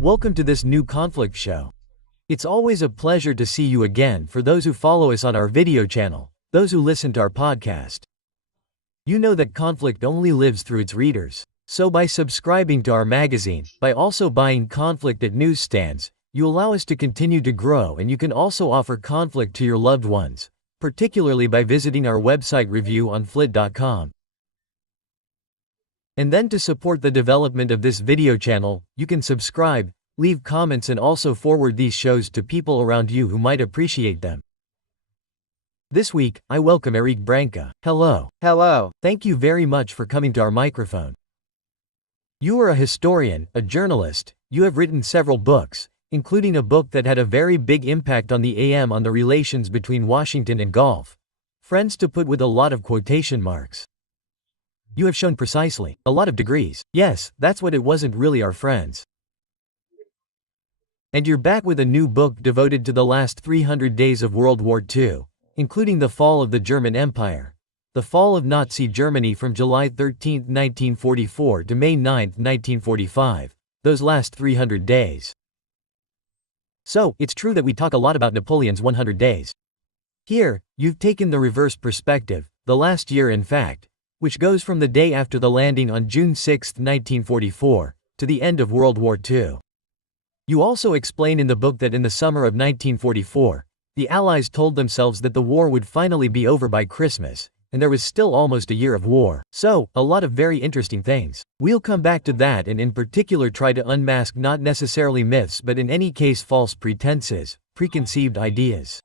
Welcome to this new conflict show. It's always a pleasure to see you again for those who follow us on our video channel, those who listen to our podcast. You know that conflict only lives through its readers. So by subscribing to our magazine, by also buying Conflict at newsstands, you allow us to continue to grow, and you can also offer conflict to your loved ones, particularly by visiting our website review on flit.com. And then to support the development of this video channel, you can subscribe, leave comments, and also forward these shows to people around you who might appreciate them. This week, I welcome Eric Branca. Hello. Hello. Thank you very much for coming to our microphone. You are a historian, a journalist. You have written several books, including a book that had a very big impact on the AM on the relations between Washington and Gulf. Friends to put with a lot of quotation marks. You have shown precisely a lot of degrees. Yes, that's what it wasn't really our friends. And you're back with a new book devoted to the last 300 days of World War II, including the fall of the German Empire, the fall of Nazi Germany from July 13, 1944 to May 9, 1945, those last 300 days. So, it's true that we talk a lot about Napoleon's 100 days. Here, you've taken the reverse perspective, the last year in fact, which goes from the day after the landing on June 6, 1944, to the end of World War II. You also explain in the book that in the summer of 1944, the Allies told themselves that the war would finally be over by Christmas, and there was still almost a year of war. So, a lot of very interesting things. We'll come back to that and in particular try to unmask not necessarily myths but in any case false pretenses, preconceived ideas.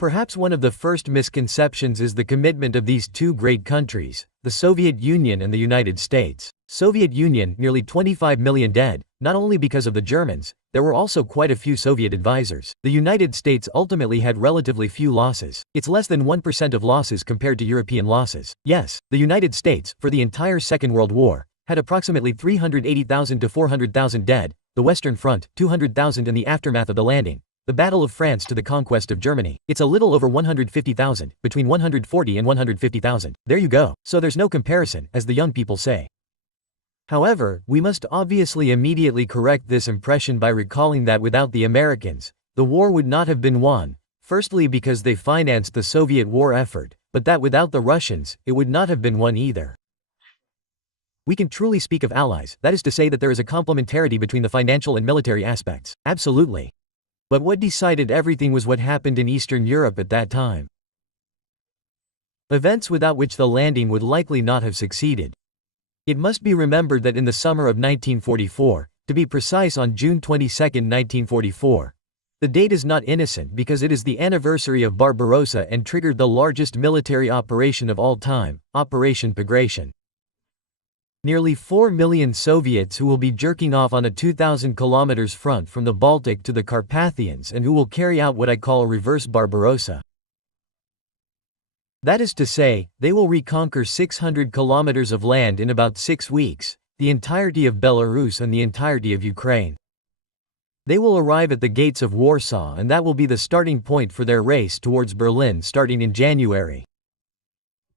Perhaps one of the first misconceptions is the commitment of these two great countries, the Soviet Union and the United States. Soviet Union, nearly 25 million dead, not only because of the Germans, there were also quite a few Soviet advisors. The United States ultimately had relatively few losses. It's less than 1% of losses compared to European losses. Yes, the United States, for the entire Second World War, had approximately 380,000 to 400,000 dead, the Western Front, 200,000 in the aftermath of the landing. The Battle of France to the conquest of Germany. It's a little over 150,000, between 140 and 150,000. There you go. So there's no comparison, as the young people say. However, we must obviously immediately correct this impression by recalling that without the Americans, the war would not have been won, firstly because they financed the Soviet war effort, but that without the Russians, it would not have been won either. We can truly speak of allies, that is to say that there is a complementarity between the financial and military aspects. Absolutely. But what decided everything was what happened in Eastern Europe at that time. Events without which the landing would likely not have succeeded. It must be remembered that in the summer of 1944, to be precise on June 22, 1944, the date is not innocent because it is the anniversary of Barbarossa and triggered the largest military operation of all time, Operation Bagration. Nearly 4 million Soviets who will be jerking off on a 2,000 kilometers front from the Baltic to the Carpathians and who will carry out what I call a reverse Barbarossa. That is to say, they will reconquer 600 kilometers of land in about 6 weeks, the entirety of Belarus and the entirety of Ukraine. They will arrive at the gates of Warsaw, and that will be the starting point for their race towards Berlin starting in January.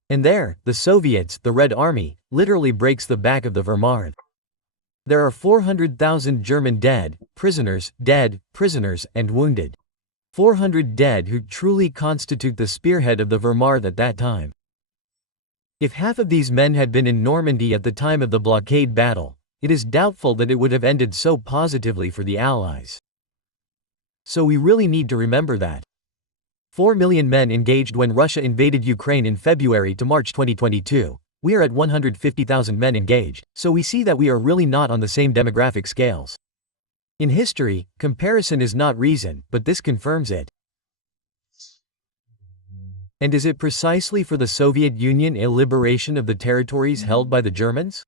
And there, the Soviets, the Red Army, literally breaks the back of the Wehrmacht. There are 400,000 German dead, prisoners, and wounded. 400 dead who truly constitute the spearhead of the Wehrmacht at that time. If half of these men had been in Normandy at the time of the blockade battle, it is doubtful that it would have ended so positively for the Allies. So we really need to remember that. 4 million men engaged when Russia invaded Ukraine in February to March 2022. We are at 150,000 men engaged, so we see that we are really not on the same demographic scales. In history, comparison is not reason, but this confirms it. And is it precisely for the Soviet Union a liberation of the territories held by the Germans?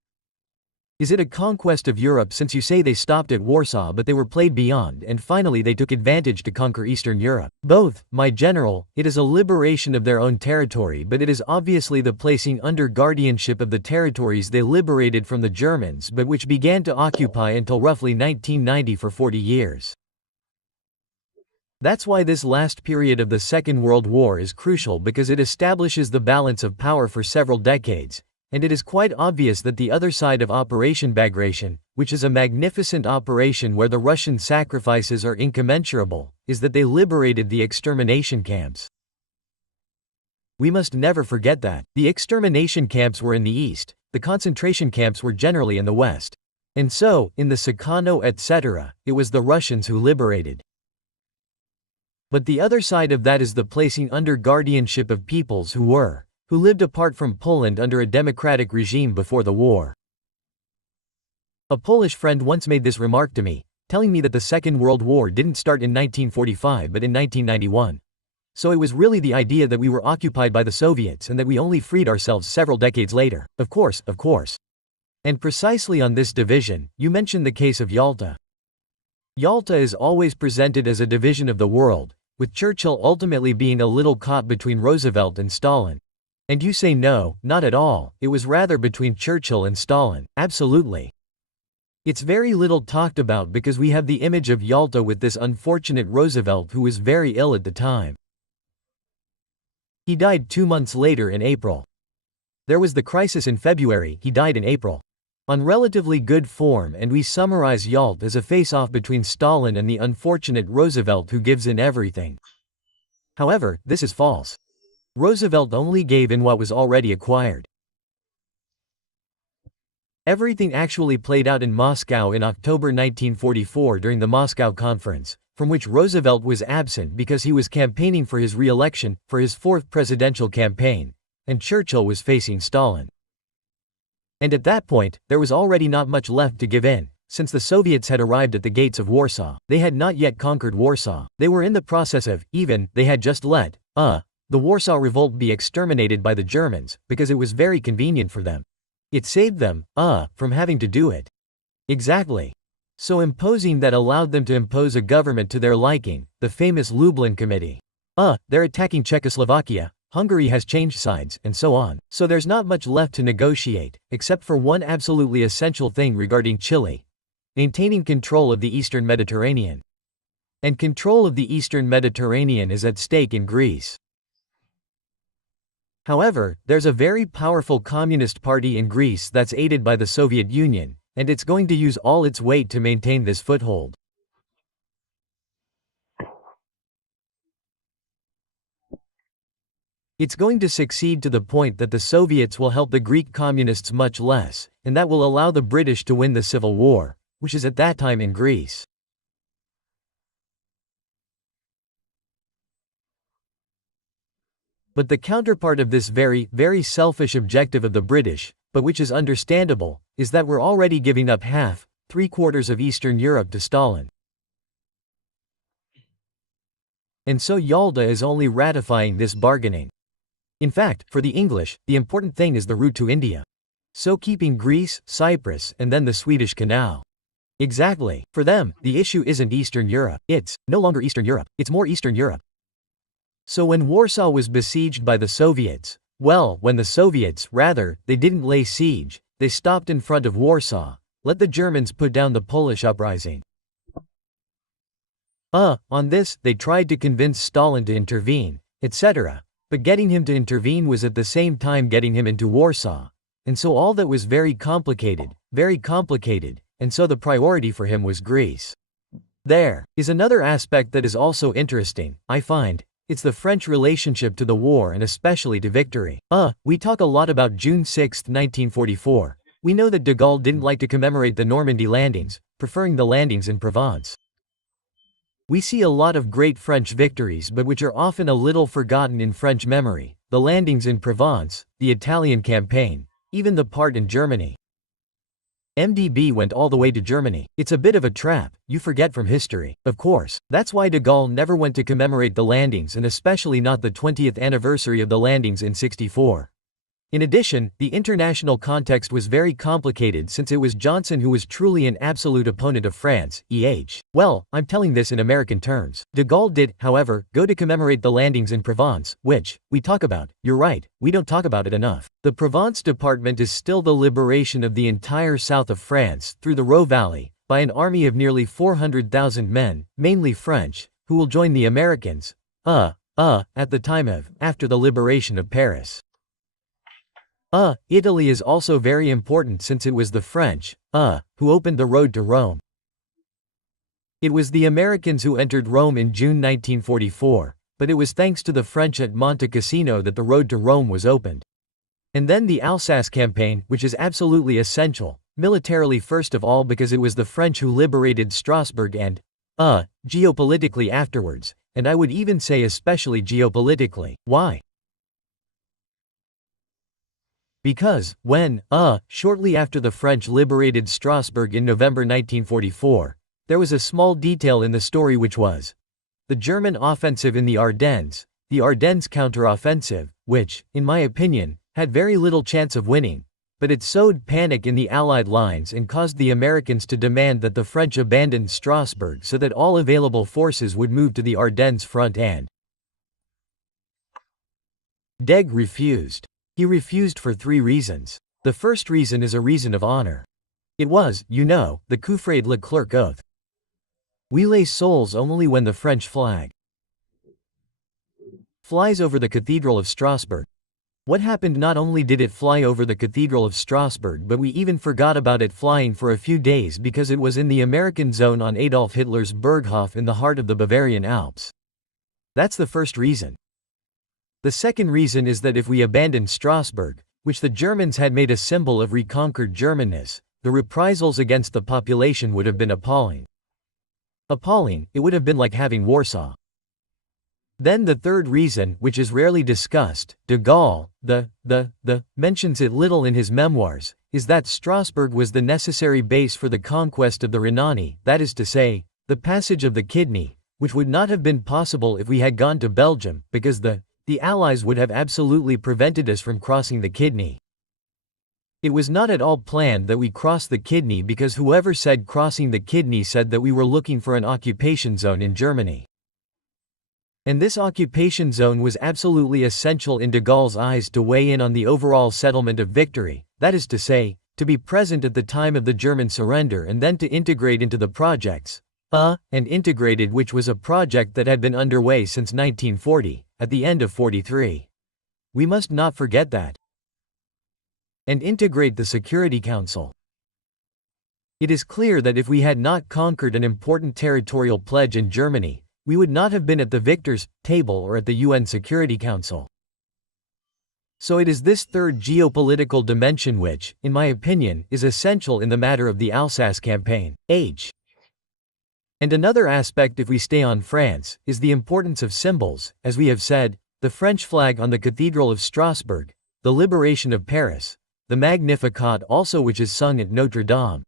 Is it a conquest of Europe, since you say they stopped at Warsaw but they were played beyond and finally they took advantage to conquer Eastern Europe? Both, my general. It is a liberation of their own territory, but it is obviously the placing under guardianship of the territories they liberated from the Germans but which began to occupy until roughly 1990 for 40 years. That's why this last period of the Second World War is crucial, because it establishes the balance of power for several decades, And it is quite obvious that the other side of Operation Bagration, which is a magnificent operation where the Russian sacrifices are incommensurable, is that they liberated the extermination camps. We must never forget that. The extermination camps were in the east, the concentration camps were generally in the west. And so, in the Sakano etc., it was the Russians who liberated. But the other side of that is the placing under guardianship of peoples who lived apart from Poland under a democratic regime before the war. A Polish friend once made this remark to me, telling me that the Second World War didn't start in 1945 but in 1991. So it was really the idea that we were occupied by the Soviets and that we only freed ourselves several decades later. Of course. And precisely on this division, you mentioned the case of Yalta. Yalta is always presented as a division of the world, with Churchill ultimately being a little caught between Roosevelt and Stalin. And you say no, not at all, it was rather between Churchill and Stalin, absolutely. It's very little talked about because we have the image of Yalta with this unfortunate Roosevelt who was very ill at the time. He died 2 months later in April. There was the crisis in February, he died in April. On relatively good form, and we summarize Yalta as a face-off between Stalin and the unfortunate Roosevelt who gives in everything. However, this is false. Roosevelt only gave in what was already acquired. Everything actually played out in Moscow in October 1944 during the Moscow Conference, from which Roosevelt was absent because he was campaigning for his re-election, for his fourth presidential campaign, and Churchill was facing Stalin. And at that point, there was already not much left to give in, since the Soviets had arrived at the gates of Warsaw. They had not yet conquered Warsaw. They were in the process of, they had just let, the Warsaw Revolt be exterminated by the Germans, because it was very convenient for them. It saved them, from having to do it. Exactly. So imposing that allowed them to impose a government to their liking, the famous Lublin Committee. They're attacking Czechoslovakia, Hungary has changed sides, and so on. So there's not much left to negotiate, except for one absolutely essential thing regarding Chile: maintaining control of the Eastern Mediterranean. And control of the Eastern Mediterranean is at stake in Greece. However, there's a very powerful communist party in Greece that's aided by the Soviet Union, and it's going to use all its weight to maintain this foothold. It's going to succeed to the point that the Soviets will help the Greek communists much less, and that will allow the British to win the civil war, which is at that time in Greece. But the counterpart of this very, very selfish objective of the British, but which is understandable, is that we're already giving up half, 3/4 of Eastern Europe to Stalin. And so Yalta is only ratifying this bargaining. In fact, for the English, the important thing is the route to India. So keeping Greece, Cyprus, and then the Swedish Canal. Exactly. For them, the issue isn't Eastern Europe. It's no longer Eastern Europe, it's more Eastern Europe. So when Warsaw was besieged by the Soviets, when the Soviets, they didn't lay siege, they stopped in front of Warsaw, let the Germans put down the Polish uprising. On this, they tried to convince Stalin to intervene, etc. But getting him to intervene was at the same time getting him into Warsaw. And so all that was very complicated, and so the priority for him was Greece. There is another aspect that is also interesting, I find. It's the French relationship to the war and especially to victory. We talk a lot about June 6, 1944. We know that de Gaulle didn't like to commemorate the Normandy landings, preferring the landings in Provence. We see a lot of great French victories but which are often a little forgotten in French memory: the landings in Provence, the Italian campaign, even the part in Germany. MDB went all the way to Germany. It's a bit of a trap, you forget from history. Of course, that's why de Gaulle never went to commemorate the landings and especially not the 20th anniversary of the landings in '64. In addition, the international context was very complicated since it was Johnson who was truly an absolute opponent of France, I'm telling this in American terms. De Gaulle did, however, go to commemorate the landings in Provence, which, we talk about, you're right, we don't talk about it enough. The Provence department is still the liberation of the entire south of France, through the Rhone Valley, by an army of nearly 400,000 men, mainly French, who will join the Americans, at the time of, after the liberation of Paris. Italy is also very important since it was the French, who opened the road to Rome. It was the Americans who entered Rome in June 1944, but it was thanks to the French at Monte Cassino that the road to Rome was opened. And then the Alsace campaign, which is absolutely essential, militarily first of all because it was the French who liberated Strasbourg and, geopolitically afterwards, and I would even say especially geopolitically. Why? Because, when, shortly after the French liberated Strasbourg in November 1944, there was a small detail in the story which was the German offensive in the Ardennes counter-offensive, which, in my opinion, had very little chance of winning, but it sowed panic in the Allied lines and caused the Americans to demand that the French abandon Strasbourg so that all available forces would move to the Ardennes front and Deg refused. He refused for 3 reasons. The first reason is a reason of honor. It was, the Coufrade Leclerc oath. We lay souls only when the French flag flies over the Cathedral of Strasbourg. What happened? Not only did it fly over the Cathedral of Strasbourg, but we even forgot about it flying for a few days because it was in the American zone on Adolf Hitler's Berghof in the heart of the Bavarian Alps. That's the first reason. The second reason is that if we abandoned Strasbourg, which the Germans had made a symbol of reconquered Germanness, the reprisals against the population would have been appalling. It would have been like having Warsaw. Then the third reason, which is rarely discussed, de Gaulle, mentions it little in his memoirs, is that Strasbourg was the necessary base for the conquest of the Rhénanie, that is to say, the passage of the kidney, which would not have been possible if we had gone to Belgium, because the Allies would have absolutely prevented us from crossing the kidney. It was not at all planned that we cross the kidney because whoever said crossing the kidney said that we were looking for an occupation zone in Germany. And this occupation zone was absolutely essential in de Gaulle's eyes to weigh in on the overall settlement of victory, that is to say, to be present at the time of the German surrender and then to integrate into the projects, and integrated, which was a project that had been underway since 1940, at the end of 43. We must not forget that. And integrate the Security Council. It is clear that if we had not conquered an important territorial pledge in Germany, we would not have been at the victors' table or at the UN Security Council. So it is this third geopolitical dimension which, in my opinion, is essential in the matter of the Alsace campaign. And another aspect, if we stay on France, is the importance of symbols, as we have said, the French flag on the Cathedral of Strasbourg, the liberation of Paris, the Magnificat also, which is sung at Notre Dame.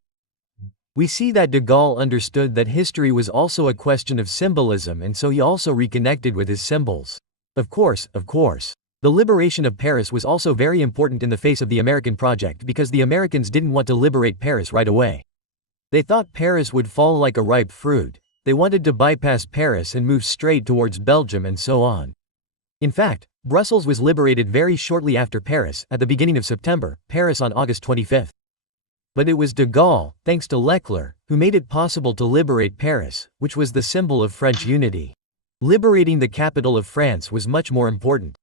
We see that de Gaulle understood that history was also a question of symbolism, and so he also reconnected with his symbols. Of course, the liberation of Paris was also very important in the face of the American project because the Americans didn't want to liberate Paris right away. They thought Paris would fall like a ripe fruit. They wanted to bypass Paris and move straight towards Belgium and so on. In fact, Brussels was liberated very shortly after Paris, at the beginning of September, Paris on August 25. But it was de Gaulle, thanks to Leclerc, who made it possible to liberate Paris, which was the symbol of French unity. Liberating the capital of France was much more important.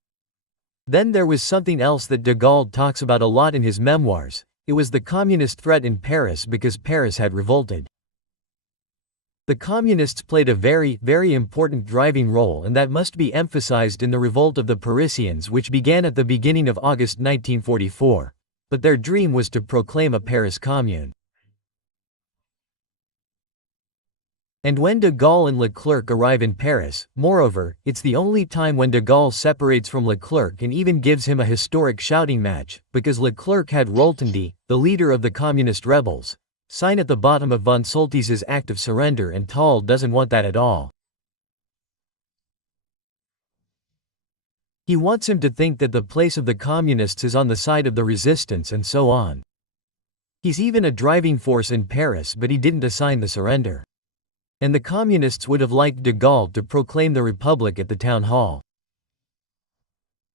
Then there was something else that de Gaulle talks about a lot in his memoirs. It was the communist threat in Paris because Paris had revolted. The communists played a very, very important driving role, and that must be emphasized in the revolt of the Parisians, which began at the beginning of August 1944. But their dream was to proclaim a Paris Commune. And when de Gaulle and Leclerc arrive in Paris, moreover, it's the only time when de Gaulle separates from Leclerc and even gives him a historic shouting match, because Leclerc had Roltendy, the leader of the communist rebels, sign at the bottom of von Soltys's act of surrender, and Tal doesn't want that at all. He wants him to think that the place of the communists is on the side of the resistance and so on. He's even a driving force in Paris, but he didn't assign the surrender. And the communists would have liked de Gaulle to proclaim the Republic at the town hall.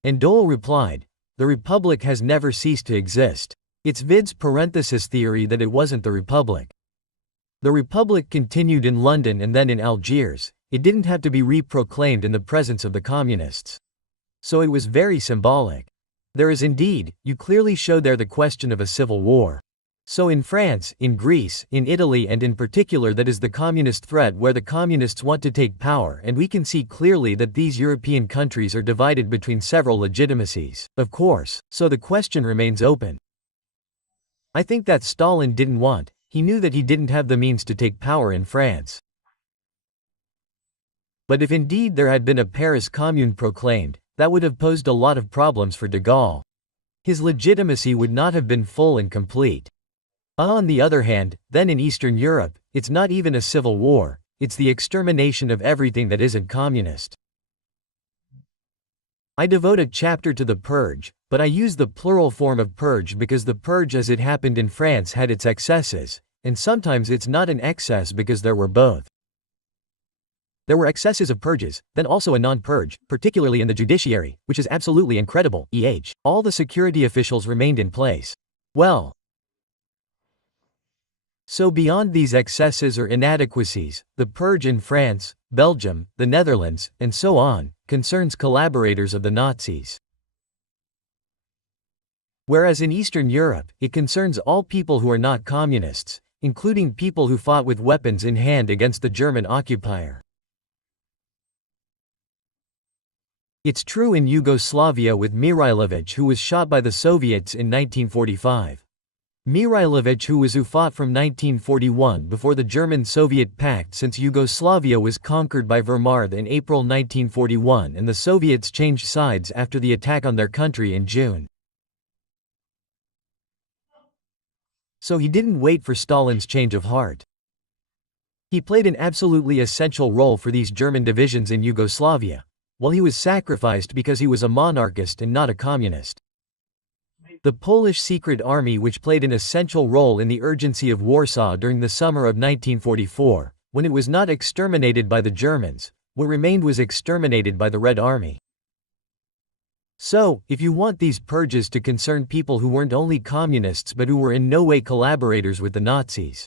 And Dole replied, "The Republic has never ceased to exist. It's Vid's parenthesis theory that it wasn't the Republic. The Republic continued in London and then in Algiers. It didn't have to be re-proclaimed in the presence of the communists. So it was very symbolic." There is indeed, you clearly show there the question of a civil war. So in France, in Greece, in Italy and in particular that is the communist threat where the communists want to take power and we can see clearly that these European countries are divided between several legitimacies, of course, so the question remains open. I think that Stalin didn't want, he knew that he didn't have the means to take power in France. But if indeed there had been a Paris Commune proclaimed, that would have posed a lot of problems for de Gaulle. His legitimacy would not have been full and complete. On the other hand, then in Eastern Europe, it's not even a civil war, it's the extermination of everything that isn't communist. I devote a chapter to the purge, but I use the plural form of purge because the purge as it happened in France had its excesses, and sometimes it's not an excess because there were both. There were excesses of purges, then also a non-purge, particularly in the judiciary, which is absolutely incredible. All the security officials remained in place. Well, so beyond these excesses or inadequacies, the purge in France, Belgium, the Netherlands, and so on, concerns collaborators of the Nazis. Whereas in Eastern Europe, it concerns all people who are not communists, including people who fought with weapons in hand against the German occupier. It's true in Yugoslavia with Mihailovich who was shot by the Soviets in 1945. Mihailovich who fought from 1941 before the German-Soviet pact since Yugoslavia was conquered by Wehrmacht in April 1941 and the Soviets changed sides after the attack on their country in June. So he didn't wait for Stalin's change of heart. He played an absolutely essential role for these German divisions in Yugoslavia, while he was sacrificed because he was a monarchist and not a communist. The Polish secret army which played an essential role in the urgency of Warsaw during the summer of 1944, when it was not exterminated by the Germans, what remained was exterminated by the Red Army. So, if you want these purges to concern people who weren't only communists but who were in no way collaborators with the Nazis.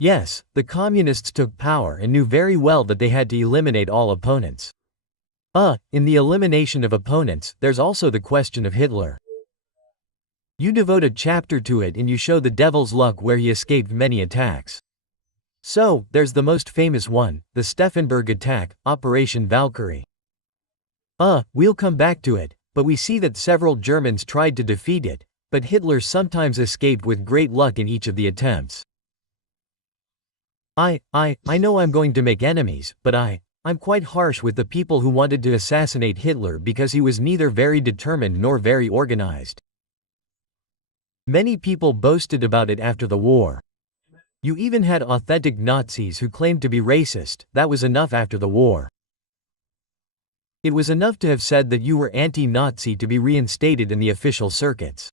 Yes, the communists took power and knew very well that they had to eliminate all opponents. In the elimination of opponents, there's also the question of Hitler. You devote a chapter to it and you show the devil's luck where he escaped many attacks. So, there's the most famous one, the Stauffenberg attack, Operation Valkyrie. We'll come back to it, but we see that several Germans tried to defeat it, but Hitler sometimes escaped with great luck in each of the attempts. I know I'm going to make enemies, but I'm quite harsh with the people who wanted to assassinate Hitler because he was neither very determined nor very organized. Many people boasted about it after the war. You even had authentic Nazis who claimed to be racist. That was enough after the war. It was enough to have said that you were anti-Nazi to be reinstated in the official circuits.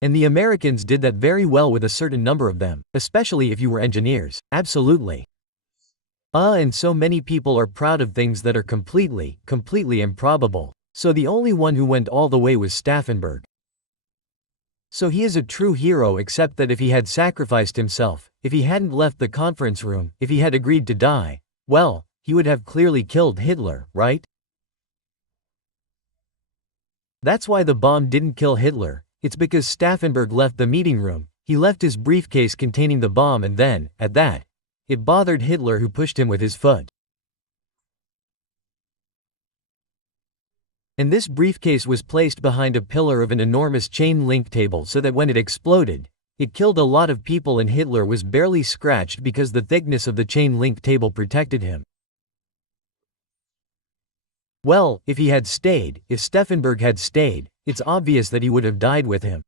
And the Americans did that very well with a certain number of them, especially if you were engineers. Absolutely. And so many people are proud of things that are completely improbable. So the only one who went all the way was Stauffenberg. So he is a true hero except that if he had sacrificed himself, if he hadn't left the conference room, if he had agreed to die, well, he would have clearly killed Hitler, right? That's why the bomb didn't kill Hitler, it's because Stauffenberg left the meeting room, he left his briefcase containing the bomb and then, at that, it bothered Hitler who pushed him with his foot. And this briefcase was placed behind a pillar of an enormous chain link table so that when it exploded, it killed a lot of people and Hitler was barely scratched because the thickness of the chain link table protected him. Well, if he had stayed, if Stauffenberg had stayed, it's obvious that he would have died with him.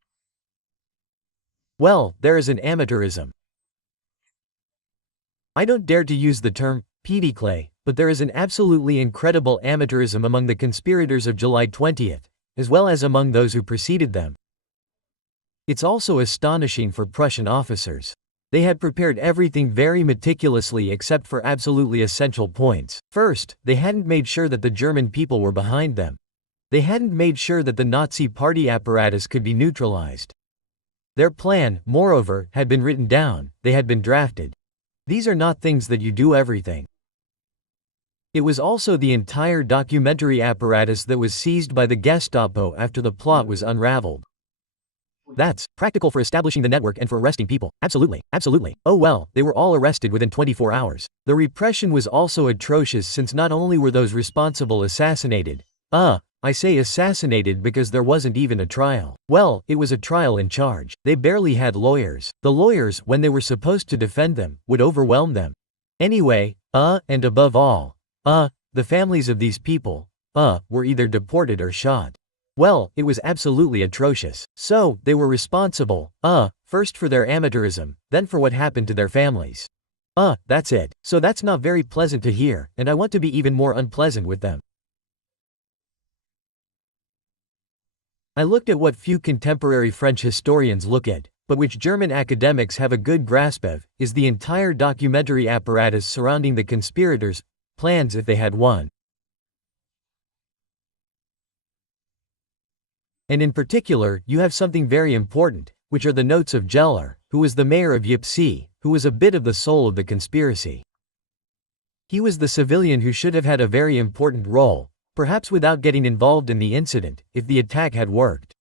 Well, there is an amateurism. I don't dare to use the term pédiclé, but there is an absolutely incredible amateurism among the conspirators of July 20th, as well as among those who preceded them. It's also astonishing for Prussian officers. They had prepared everything very meticulously except for absolutely essential points. First, they hadn't made sure that the German people were behind them. They hadn't made sure that the Nazi party apparatus could be neutralized. Their plan, moreover, had been written down, they had been drafted. These are not things that you do everything. It was also the entire documentary apparatus that was seized by the Gestapo after the plot was unraveled. That's practical for establishing the network and for arresting people. Absolutely, absolutely. Oh well, they were all arrested within 24 hours. The repression was also atrocious since not only were those responsible assassinated, I say assassinated because there wasn't even a trial. Well, it was a trial in charge. They barely had lawyers. The lawyers, when they were supposed to defend them, would overwhelm them. Anyway, and above all, the families of these people, were either deported or shot. Well, it was absolutely atrocious. So, they were responsible, first for their amateurism, then for what happened to their families. That's it. So that's not very pleasant to hear, and I want to be even more unpleasant with them. I looked at what few contemporary French historians look at, but which German academics have a good grasp of, is the entire documentary apparatus surrounding the conspirators' plans if they had one. And in particular, you have something very important, which are the notes of Geller, who was the mayor of Ypsi, who was a bit of the soul of the conspiracy. He was the civilian who should have had a very important role, perhaps without getting involved in the incident, if the attack had worked.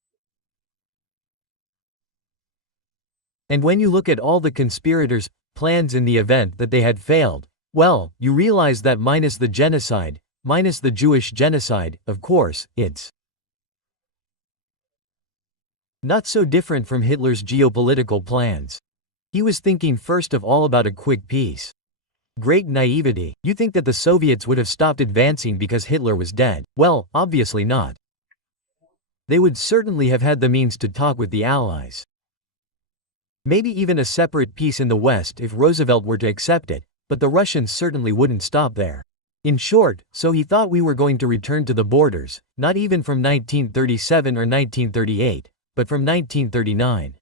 And when you look at all the conspirators' plans in the event that they had failed, well, you realize that minus the genocide, minus the Jewish genocide, of course, it's not so different from Hitler's geopolitical plans. He was thinking first of all about a quick peace. Great naivety. You think that the Soviets would have stopped advancing because Hitler was dead? Well, obviously not. They would certainly have had the means to talk with the Allies. Maybe even a separate peace in the West if Roosevelt were to accept it, but the Russians certainly wouldn't stop there. In short, so he thought we were going to return to the borders, not even from 1937 or 1938, but from 1939.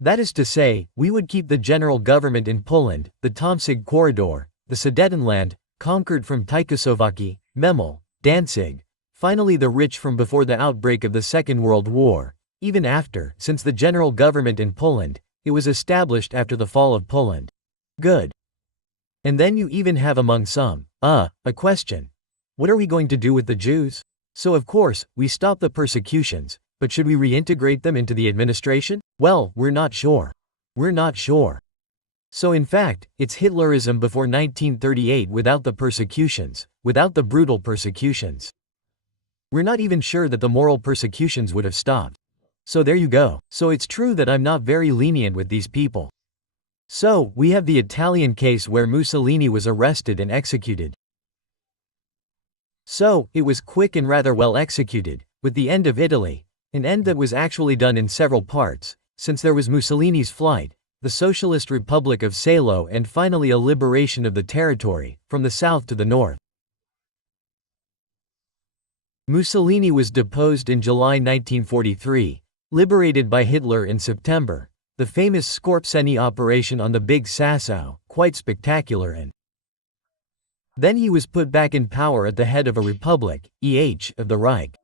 That is to say, we would keep the general government in Poland, the Tomsk corridor, the Sudetenland, conquered from Czechoslovakia, Memel, Danzig, finally the rich from before the outbreak of the Second World War, even after, since the general government in Poland, it was established after the fall of Poland. Good. And then you even have among some, a question. What are we going to do with the Jews? So of course, we stop the persecutions, but should we reintegrate them into the administration? Well, we're not sure. We're not sure. So in fact, it's Hitlerism before 1938 without the persecutions, without the brutal persecutions. We're not even sure that the moral persecutions would have stopped. So there you go. So it's true that I'm not very lenient with these people. So, we have the Italian case where Mussolini was arrested and executed. So, it was quick and rather well executed, with the end of Italy, an end that was actually done in several parts, since there was Mussolini's flight, the Socialist Republic of Salo, and finally a liberation of the territory, from the south to the north. Mussolini was deposed in July 1943, liberated by Hitler in September. The famous Skorpseni operation on the Big Sassow, quite spectacular, and then he was put back in power at the head of a republic, of the Reich.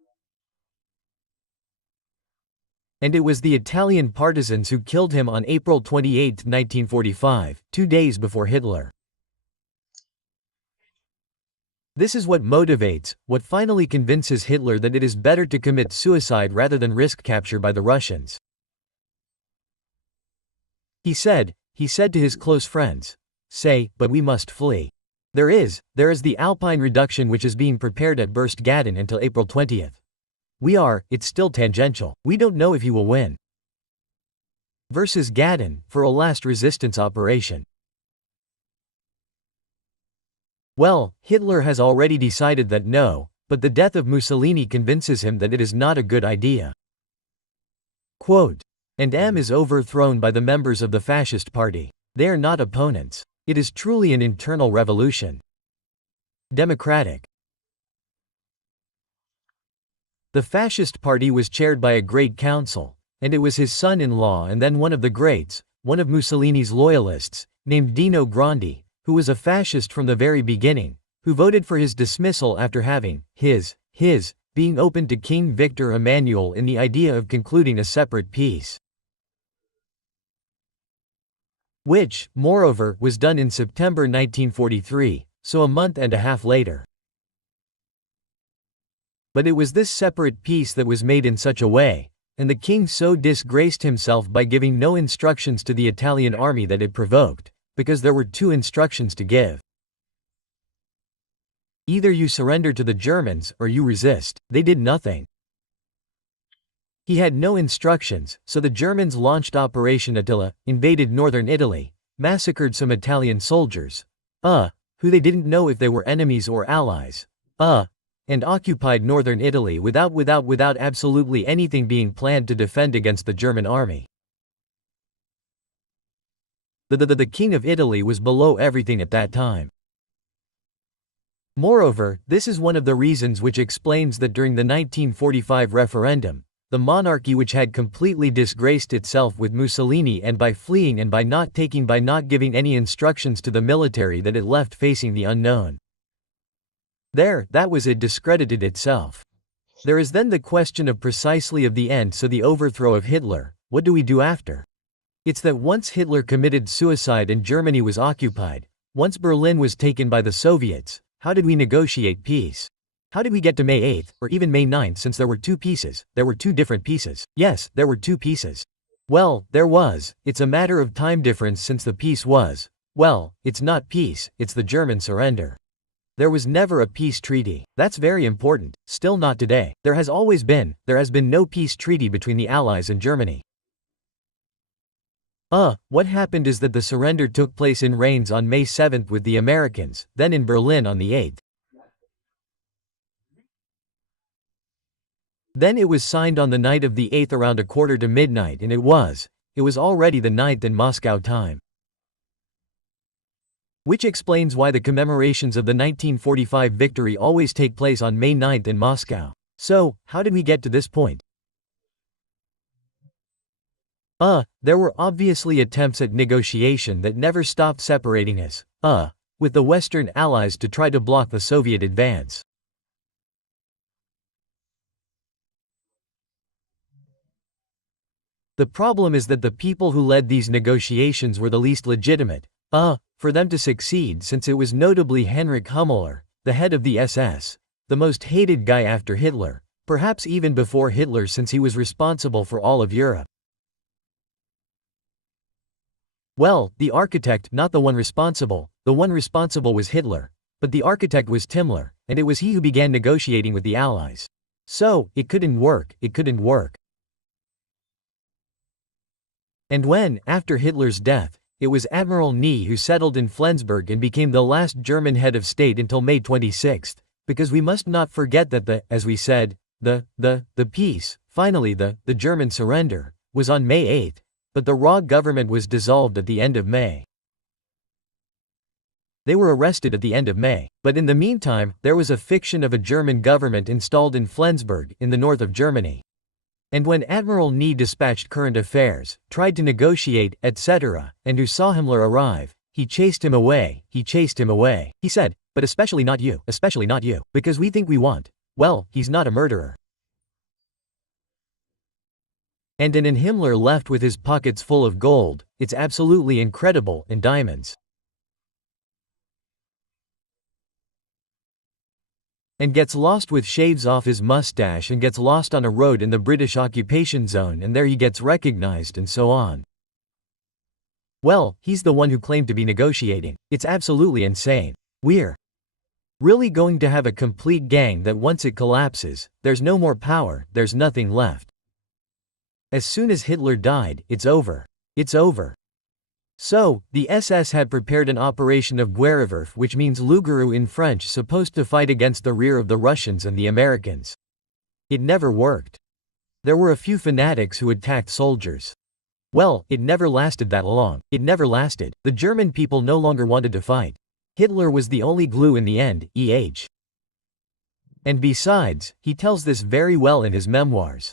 And it was the Italian partisans who killed him on April 28, 1945, 2 days before Hitler. This is what motivates, what finally convinces Hitler that it is better to commit suicide rather than risk capture by the Russians. He said to his close friends, but we must flee. There is the Alpine reduction which is being prepared at Berchtesgaden until April 20th. It's still tangential. We don't know if he will win. Versus Gaden, for a last resistance operation. Well, Hitler has already decided that no, but the death of Mussolini convinces him that it is not a good idea. Quote, and M is overthrown by the members of the fascist party. They are not opponents. It is truly an internal revolution. Democratic. The fascist party was chaired by a great council, and it was his son-in-law and then one of the greats, one of Mussolini's loyalists, named Dino Grandi, who was a fascist from the very beginning, who voted for his dismissal after having being open to King Victor Emmanuel in the idea of concluding a separate peace. Which, moreover, was done in September 1943, so a month and a half later. But it was this separate peace that was made in such a way, and the king so disgraced himself by giving no instructions to the Italian army that it provoked, because there were two instructions to give. Either you surrender to the Germans or you resist. They did nothing. He had no instructions, so the Germans launched Operation Attila, invaded northern Italy, massacred some Italian soldiers, who they didn't know if they were enemies or allies, and occupied northern Italy without absolutely anything being planned to defend against the German army. The King of Italy was below everything at that time. Moreover, this is one of the reasons which explains that during the 1945 referendum, the monarchy which had completely disgraced itself with Mussolini and by fleeing and by not giving any instructions to the military that it left facing the unknown. That was it discredited itself. There is then the question of precisely of the end, so the overthrow of Hitler, what do we do after? It's that once Hitler committed suicide and Germany was occupied, once Berlin was taken by the Soviets, how did we negotiate peace? How did we get to May 8th, or even May 9th, since there were two pieces? There were two different pieces. Yes, there were two pieces. Well, there was. It's a matter of time difference since the peace was, well, it's not peace, it's the German surrender. There was never a peace treaty. That's very important. Still not today. There has been no peace treaty between the Allies and Germany. What happened is that the surrender took place in Reims on May 7th with the Americans, then in Berlin on the 8th. Then it was signed on the night of the 8th around 1:45 midnight, and it was already the 9th in Moscow time. Which explains why the commemorations of the 1945 victory always take place on May 9th in Moscow. So, how did we get to this point? There were obviously attempts at negotiation that never stopped separating us, with the Western Allies to try to block the Soviet advance. The problem is that the people who led these negotiations were the least legitimate, for them to succeed, since it was notably Heinrich Himmler, the head of the SS, the most hated guy after Hitler, perhaps even before Hitler, since he was responsible for all of Europe. Well, the architect, not the one responsible was Hitler, but the architect was Himmler, and it was he who began negotiating with the Allies. So, it couldn't work. And when, after Hitler's death, it was Admiral Ney who settled in Flensburg and became the last German head of state until May 26, because we must not forget that as we said, the peace, finally the German surrender, was on May 8, but the raw government was dissolved at the end of May. They were arrested at the end of May, but in the meantime, there was a fiction of a German government installed in Flensburg, in the north of Germany. And when Admiral Ney dispatched current affairs, tried to negotiate, etc., and who saw Himmler arrive, he chased him away. He said, but especially not you, because we think we want. Well, he's not a murderer. And Himmler left with his pockets full of gold, it's absolutely incredible, and diamonds. And gets lost with shaves off his mustache and gets lost on a road in the British occupation zone, and there he gets recognized and so on. Well, he's the one who claimed to be negotiating. It's absolutely insane. We're really going to have a complete gang that once it collapses, there's no more power, there's nothing left. As soon as Hitler died, it's over. So, the SS had prepared an operation of Guerrewurf, which means loup-garou in French, supposed to fight against the rear of the Russians and the Americans. It never worked. There were a few fanatics who attacked soldiers. Well, it never lasted that long. The German people no longer wanted to fight. Hitler was the only glue in the end, And besides, he tells this very well in his memoirs.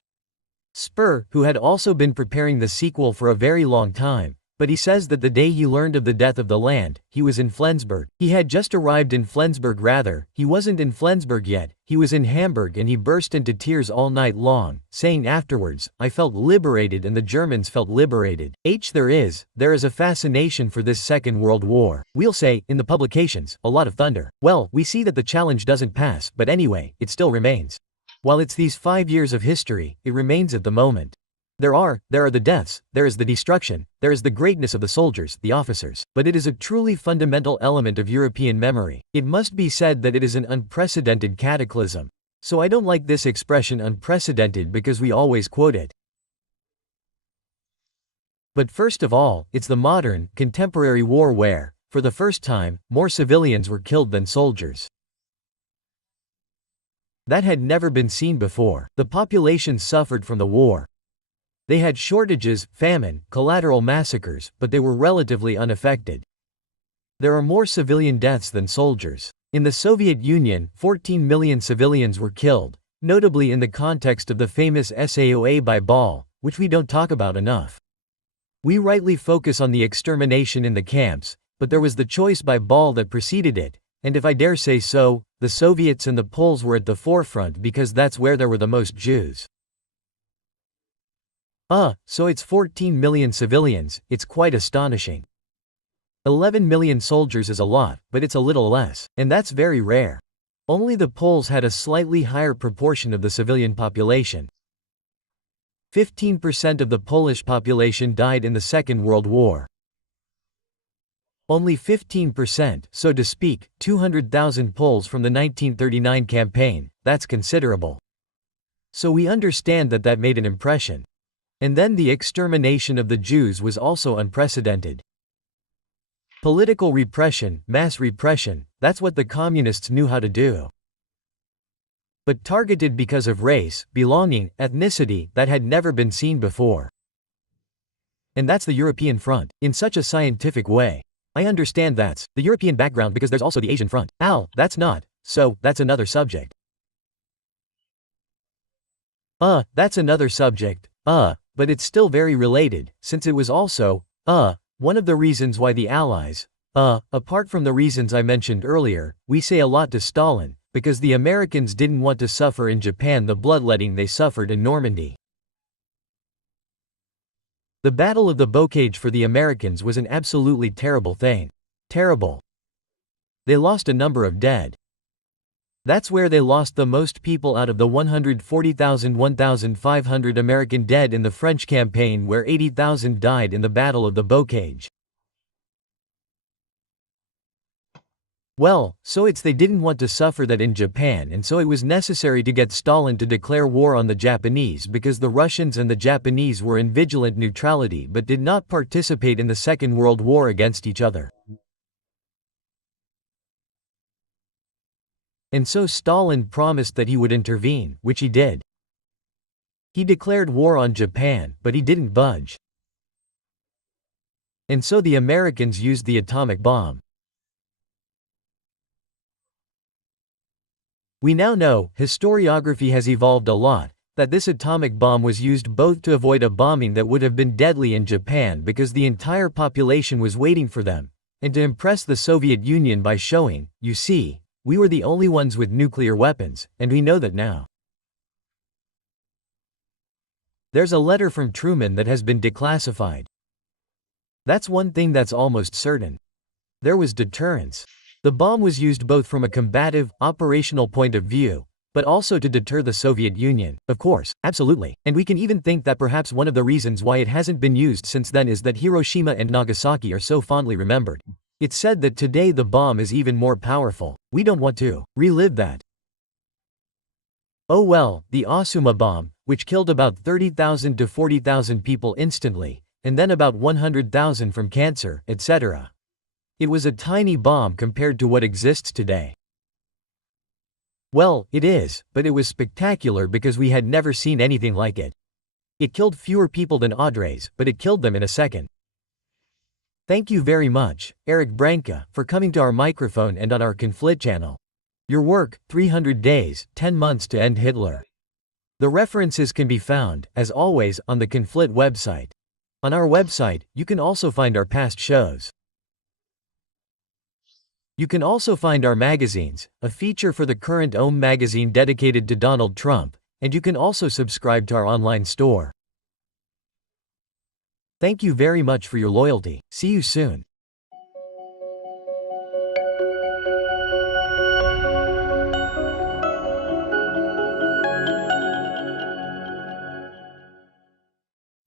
Speer, who had also been preparing the sequel for a very long time, but he says that the day he learned of the death of the land, he was in Flensburg. He had just arrived in Flensburg, he wasn't in Flensburg yet, he was in Hamburg, and he burst into tears all night long, saying afterwards, I felt liberated and the Germans felt liberated. There is a fascination for this Second World War. We'll say, in the publications, a lot of thunder. Well, we see that the challenge doesn't pass, but anyway, it still remains. While it's these 5 years of history, it remains at the moment. There are the deaths, there is the destruction, there is the greatness of the soldiers, the officers, but it is a truly fundamental element of European memory. It must be said that it is an unprecedented cataclysm. So I don't like this expression unprecedented because we always quote it. But first of all, it's the modern, contemporary war where, for the first time, more civilians were killed than soldiers. That had never been seen before. The population suffered from the war. They had shortages, famine, collateral massacres, but they were relatively unaffected. There are more civilian deaths than soldiers. In the Soviet Union, 14 million civilians were killed, notably in the context of the famous SAOA by Ball, which we don't talk about enough. We rightly focus on the extermination in the camps, but there was the choice by Ball that preceded it, and if I dare say so, the Soviets and the Poles were at the forefront because that's where there were the most Jews. So it's 14 million civilians, it's quite astonishing. 11 million soldiers is a lot, but it's a little less, and that's very rare. Only the Poles had a slightly higher proportion of the civilian population. 15% of the Polish population died in the Second World War. Only 15%, so to speak, 200,000 Poles from the 1939 campaign, that's considerable. So we understand that that made an impression. And then the extermination of the Jews was also unprecedented. Political repression, mass repression, that's what the communists knew how to do. But targeted because of race, belonging, ethnicity, that had never been seen before. And that's the European front, in such a scientific way. I understand that's the European background because there's also the Asian front. That's not, so that's another subject. That's another subject, but it's still very related, since it was also, one of the reasons why the Allies, apart from the reasons I mentioned earlier, we say a lot to Stalin, because the Americans didn't want to suffer in Japan the bloodletting they suffered in Normandy. The Battle of the Bocage for the Americans was an absolutely terrible thing. Terrible. They lost a number of dead. That's where they lost the most people out of the 140,000–1,500 American dead in the French campaign, where 80,000 died in the Battle of the Bocage. Well, so it's they didn't want to suffer that in Japan, and so it was necessary to get Stalin to declare war on the Japanese because the Russians and the Japanese were in vigilant neutrality but did not participate in the Second World War against each other. And so Stalin promised that he would intervene, which he did. He declared war on Japan, but he didn't budge. And so the Americans used the atomic bomb. We now know, historiography has evolved a lot, that this atomic bomb was used both to avoid a bombing that would have been deadly in Japan because the entire population was waiting for them, and to impress the Soviet Union by showing, you see, we were the only ones with nuclear weapons, and we know that now. There's a letter from Truman that has been declassified. That's one thing that's almost certain. There was deterrence. The bomb was used both from a combative, operational point of view, but also to deter the Soviet Union, of course, absolutely, and we can even think that perhaps one of the reasons why it hasn't been used since then is that Hiroshima and Nagasaki are so fondly remembered. It's said that today the bomb is even more powerful. We don't want to relive that. Oh well, the Osuma bomb, which killed about 30,000 to 40,000 people instantly, and then about 100,000 from cancer, etc. It was a tiny bomb compared to what exists today. Well, it is, but it was spectacular because we had never seen anything like it. It killed fewer people than Audrey's, but it killed them in a second. Thank you very much, Eric Branca, for coming to our microphone and on our Conflit channel. Your work, 300 Days, 10 Months to End Hitler. The references can be found, as always, on the Conflit website. On our website, you can also find our past shows. You can also find our magazines, a feature for the current OM magazine dedicated to Donald Trump, and you can also subscribe to our online store. Thank you very much for your loyalty. See you soon.